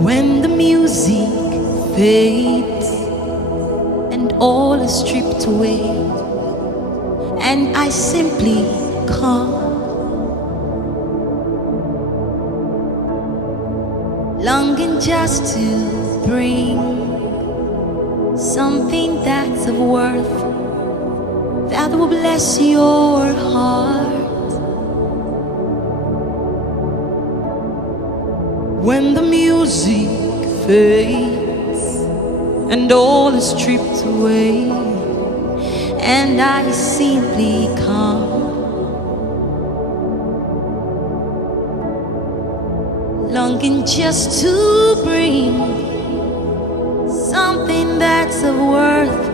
When the music fades and all is stripped away, and I simply come, longing just to bring something that's of worth, that will bless your heart. When the music fades and all is stripped away, and I simply come, longing just to bring something that's of worth,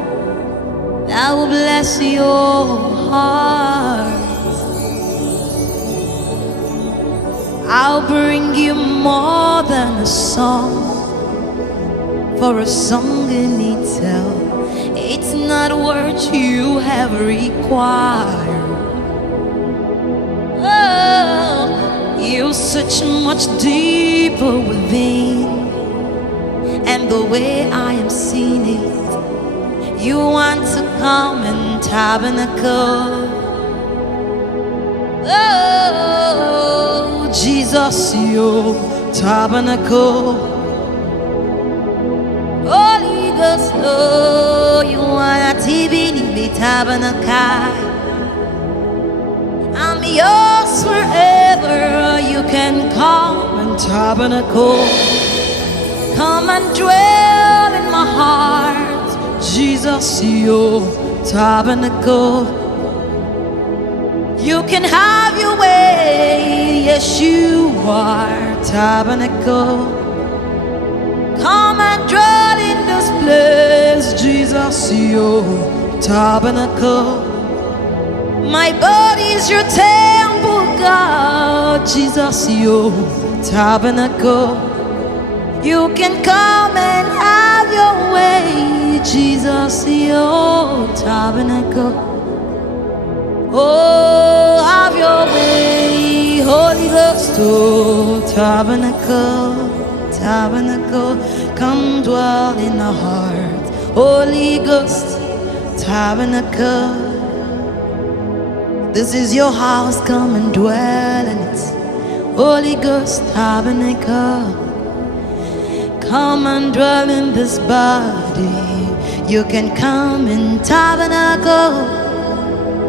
that will bless your heart. I'll bring you more than a song, for a song in itself, it's not what you have required. Oh, you're such much deeper within, and the way I am seeing it, you want to come and tabernacle. Oh, Jesus, your tabernacle. Holy Ghost, oh, you wanna be tabernacle. I'm yours forever. You can come and tabernacle. Come and dwell in my heart. Jesus, your tabernacle. You can have your way. Yes, you are tabernacle. Come and dwell in this place. Jesus, your tabernacle. My body is your temple, God. Jesus, your tabernacle. You can come and have your way. Jesus, your tabernacle. Oh, have your way, Holy Ghost. Oh, tabernacle, tabernacle, come dwell in our heart. Holy Ghost, tabernacle. This is your house, come and dwell in it. Holy Ghost, tabernacle. Come and dwell in this body. You can come in tabernacle.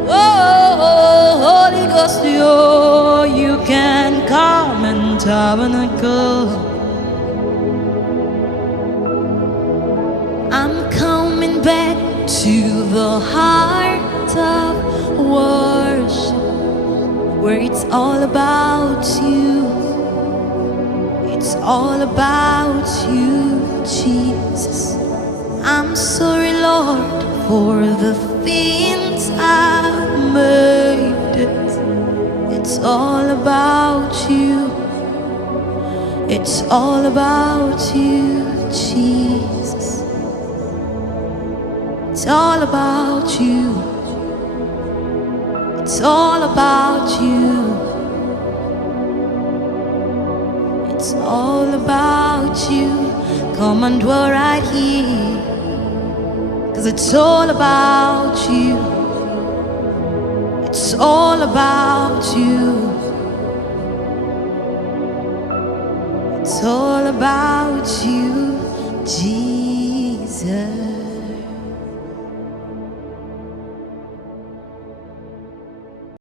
Oh, Holy Ghost, oh, you can come and tabernacle. I'm coming back to the heart of worship, where it's all about you. It's all about you, Jesus. I'm sorry, Lord, for the things I've made it. It's all about you. It's all about you, Jesus. It's all about you. It's all about you. It's all about you. Come and dwell right here, 'cause it's all about you. It's all about you. It's all about you, Jesus.